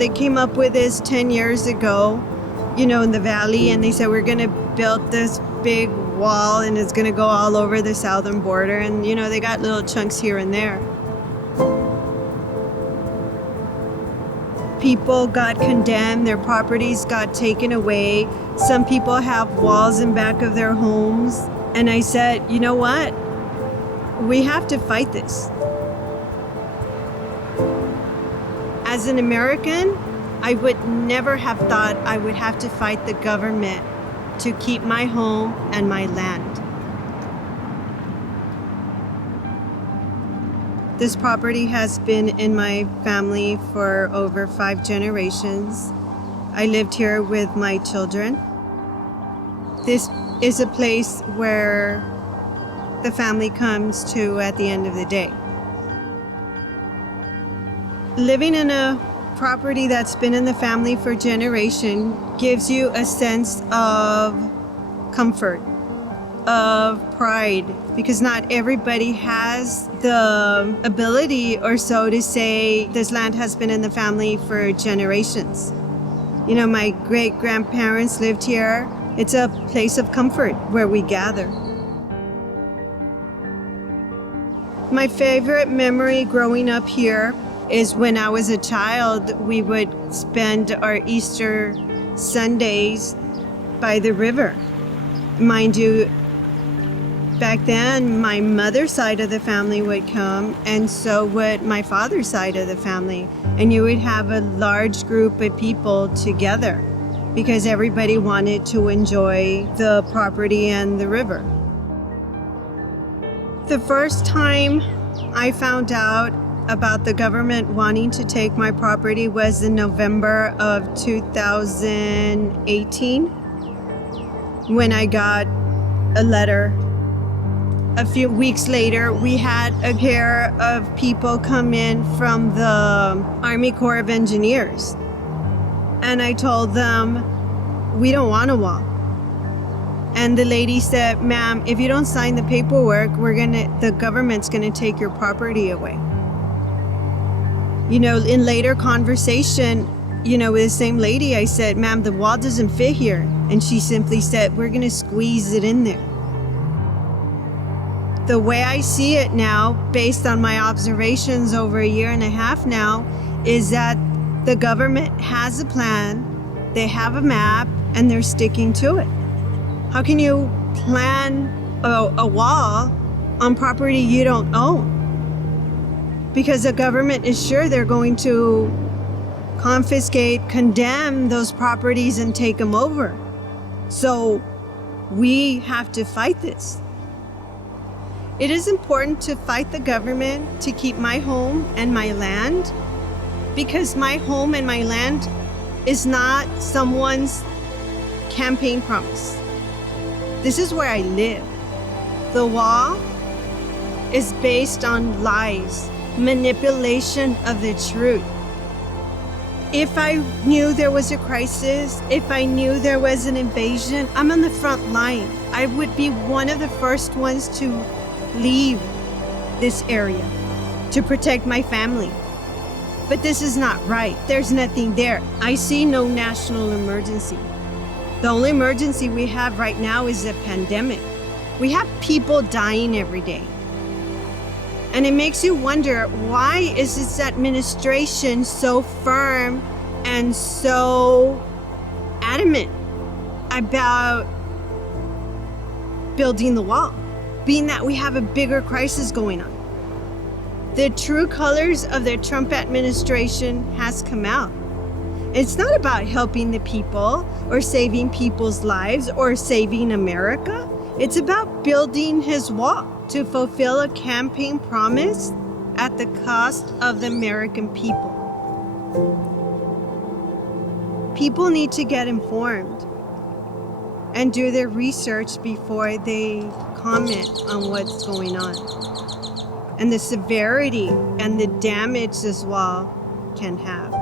They came up with this 10 years ago, in the valley, and they said, we're going to build this big wall and it's going to go all over the southern border. And, they got little chunks here and there. People got condemned, their properties got taken away. Some people have walls in back of their homes. And I said, you know what? We have to fight this. As an American, I would never have thought I would have to fight the government to keep my home and my land. This property has been in my family for over 5 generations. I lived here with my children. This is a place where the family comes to at the end of the day. Living in a property that's been in the family for generations gives you a sense of comfort, of pride, because not everybody has the ability or so to say this land has been in the family for generations. My great-grandparents lived here. It's a place of comfort where we gather. My favorite memory growing up here is when I was a child, we would spend our Easter Sundays by the river. Mind you, back then, my mother's side of the family would come, and so would my father's side of the family. And you would have a large group of people together because everybody wanted to enjoy the property and the river. The first time I found out about the government wanting to take my property was in November of 2018 when I got a letter. A few weeks later, we had a pair of people come in from the Army Corps of Engineers. And I told them, we don't want a wall. And the lady said, ma'am, if you don't sign the paperwork, the government's gonna take your property away. In later conversation, with the same lady, I said, ma'am, the wall doesn't fit here. And she simply said, we're gonna squeeze it in there. The way I see it now, based on my observations over a year and a half now, is that the government has a plan, they have a map, and they're sticking to it. How can you plan a wall on property you don't own? Because the government is sure they're going to confiscate, condemn those properties and take them over. So we have to fight this. It is important to fight the government to keep my home and my land, because my home and my land is not someone's campaign promise. This is where I live. The wall is based on lies, manipulation of the truth. If I knew there was a crisis, if I knew there was an invasion, I'm on the front line. I would be one of the first ones to leave this area to protect my family. But this is not right. There's nothing there. I see no national emergency. The only emergency we have right now is a pandemic. We have people dying every day. And it makes you wonder, why is this administration so firm and so adamant about building the wall, being that we have a bigger crisis going on? The true colors of the Trump administration has come out. It's not about helping the people or saving people's lives or saving America. It's about building his wall to fulfill a campaign promise at the cost of the American people. People need to get informed and do their research before they comment on what's going on and the severity and the damage this wall can have.